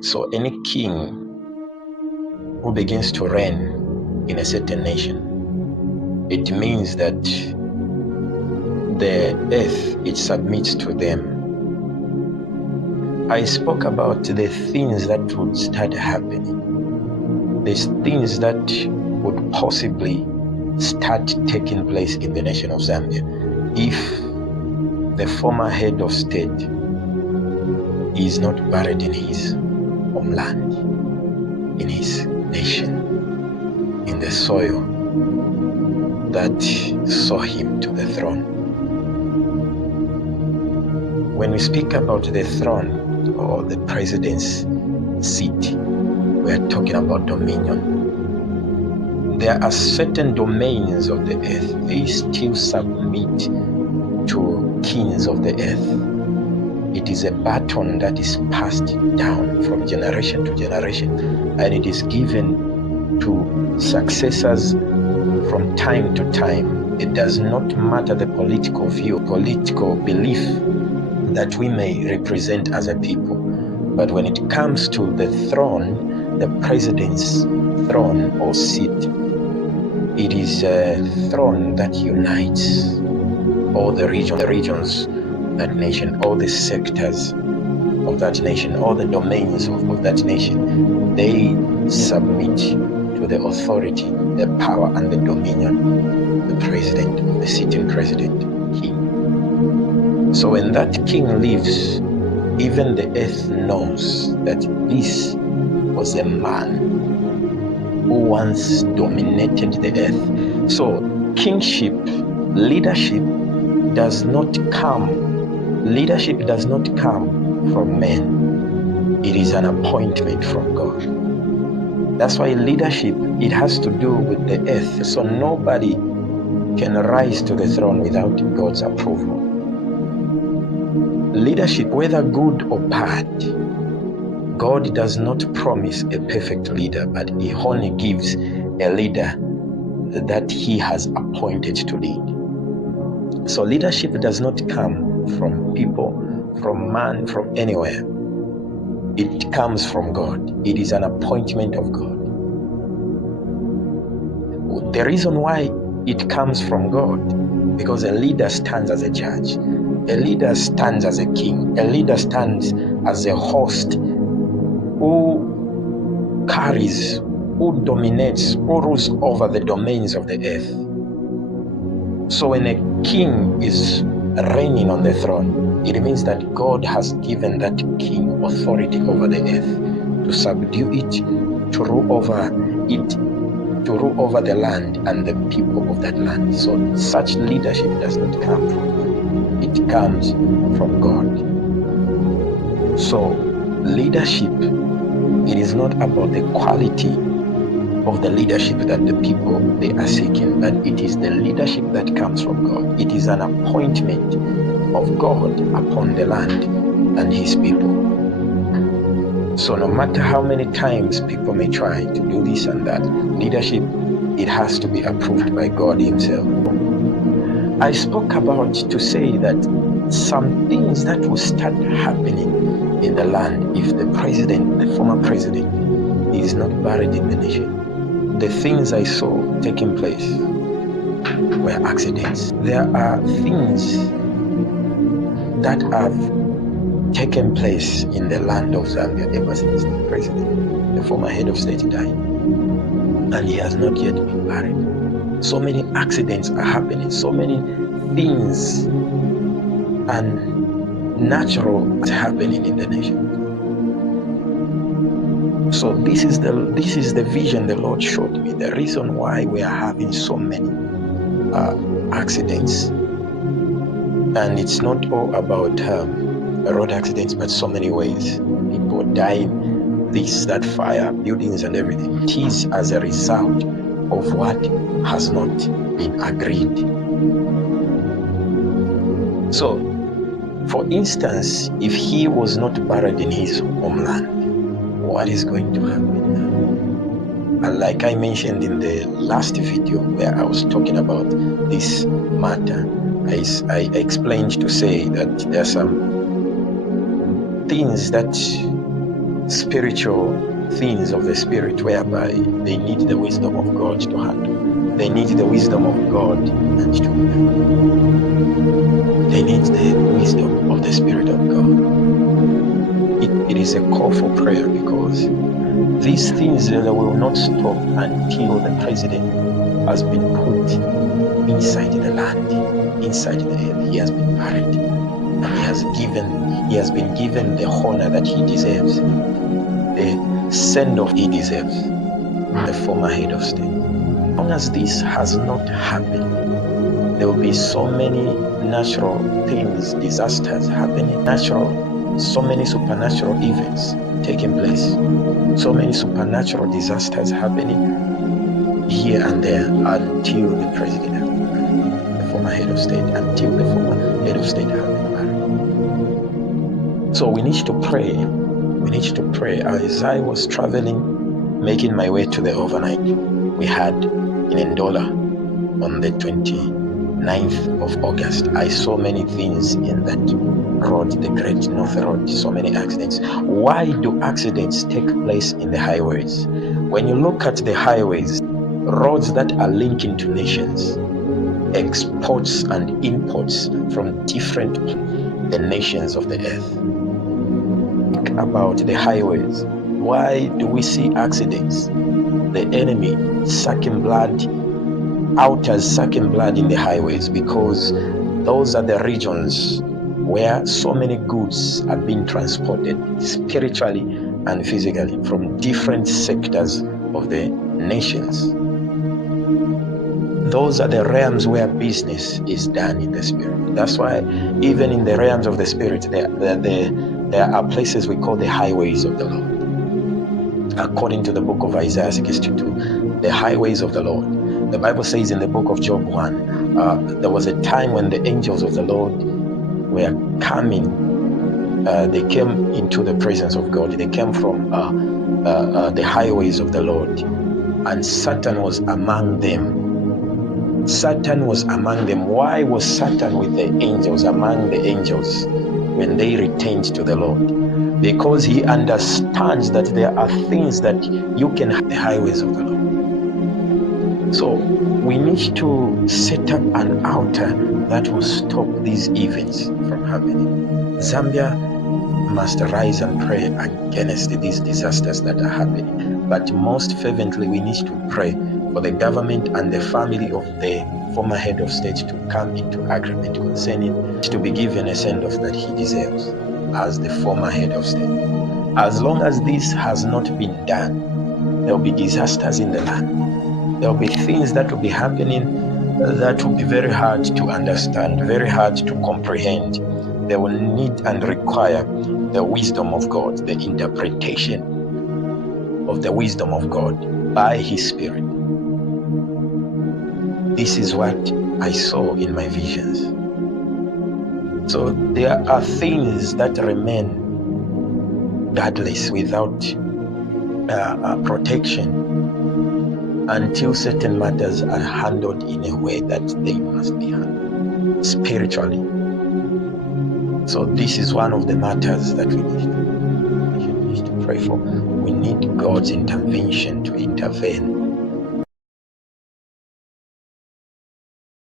So any king who begins to reign in a certain nation, it means that the earth, it submits to them. I spoke about the things that would start happening. There's things that would possibly start taking place in the nation of Zambia if the former head of state is not buried in his homeland, in his nation, in the soil that saw him to the throne. When we speak about the throne or the president's seat, we are talking about dominion. There are certain domains of the earth, they still submit to kings of the earth. It is a baton that is passed down from generation to generation, and it is given to successors from time to time. It does not matter the political view, political belief that we may represent as a people. But when it comes to the throne, the president's throne or seat, it is a throne that unites all the regions, that nation, all the sectors of that nation, all the domains of that nation. They submit to the authority, the power, and the dominion, the president, the sitting president, king. So when that king leaves, even the earth knows that this was a man who once dominated the earth. So kingship, leadership does not come from men. It is an appointment from God. That's why leadership, it has to do with the earth. So nobody can rise to the throne without God's approval. Leadership, whether good or bad, God does not promise a perfect leader, but He only gives a leader that He has appointed to lead. So leadership does not come from people, from man, from anywhere. It comes from God. It is an appointment of God. The reason why it comes from God, because a leader stands as a judge. A leader stands as a king. A leader stands as a host who carries, who dominates, who rules over the domains of the earth. So when a king is reigning on the throne, it means that God has given that king authority over the earth to subdue it, to rule over it, to rule over the land and the people of that land. So such leadership does not come from man. It comes from God. So leadership, it is not about the quality of the leadership that the people they are seeking, but it is the leadership that comes from God. It is an appointment of God upon the land and His people. So no matter how many times people may try to do this and that, leadership, it has to be approved by God Himself. I spoke about to say that some things that will start happening in the land if the president, the former president, is not buried in the nation. The things I saw taking place were accidents. There are things that have taken place in the land of Zambia ever since the president, the former head of state, died, and he has not yet been buried. So many accidents are happening, so many things and natural is happening in the nation. So this is the vision the Lord showed me. The reason why we are having so many accidents, and it's not all about road accidents, but so many ways. People dying, this, that, fire, buildings and everything. It is as a result of what has not been agreed. So, for instance, if he was not buried in his homeland, what is going to happen now? And like I mentioned in the last video where I was talking about this matter, I explained to say that there are some things that spiritual things of the spirit whereby they need the wisdom of God to handle. They need the wisdom of God and to they need the wisdom of the Spirit of God. It is a call for prayer, because these things will not stop until the president has been put inside the land, inside the earth. He has been married, and he has been given the honor that he deserves, the send-off he deserves, the former head of state. As long as this has not happened, there will be so many natural things, disasters happening, so many supernatural events taking place, so many supernatural disasters happening here and there until the president, the former head of state, until the former head of state has been married. So we need to pray. We need to pray. As I was traveling, making my way to the overnight, we had in Ndola on the 29th of August. I saw many things in that road, the Great North Road, so many accidents. Why do accidents take place in the highways? When you look at the highways, roads that are linking to nations, exports and imports from the nations of the earth. Think about the highways. Why do we see accidents? The enemy sucking blood, outers sucking blood in the highways, because those are the regions where so many goods are being transported spiritually and physically from different sectors of the nations. Those are the realms where business is done in the spirit. That's why even in the realms of the spirit, there are places we call the highways of the Lord. According to the book of Isaiah 62, the highways of the Lord. The Bible says in the book of Job 1, there was a time when the angels of the Lord were coming. They came into the presence of God. They came from the highways of the Lord. And Satan was among them. Satan was among them. Why was Satan with the angels, among the angels, when they returned to the Lord? Because he understands that there are things that you can have the highways of the Lord. So we need to set up an altar that will stop these events from happening. Zambia must rise and pray against these disasters that are happening. But most fervently, we need to pray for the government and the family of the former head of state to come into agreement concerning to be given a send-off that he deserves as the former head of state. As long as this has not been done, there will be disasters in the land. There will be things that will be happening that will be very hard to understand, very hard to comprehend. They will need and require the wisdom of God, the interpretation of the wisdom of God by His Spirit. This is what I saw in my visions. So there are things that remain godless without protection until certain matters are handled in a way that they must be handled spiritually. So this is one of the matters that we need to pray for. We need God's intervention to intervene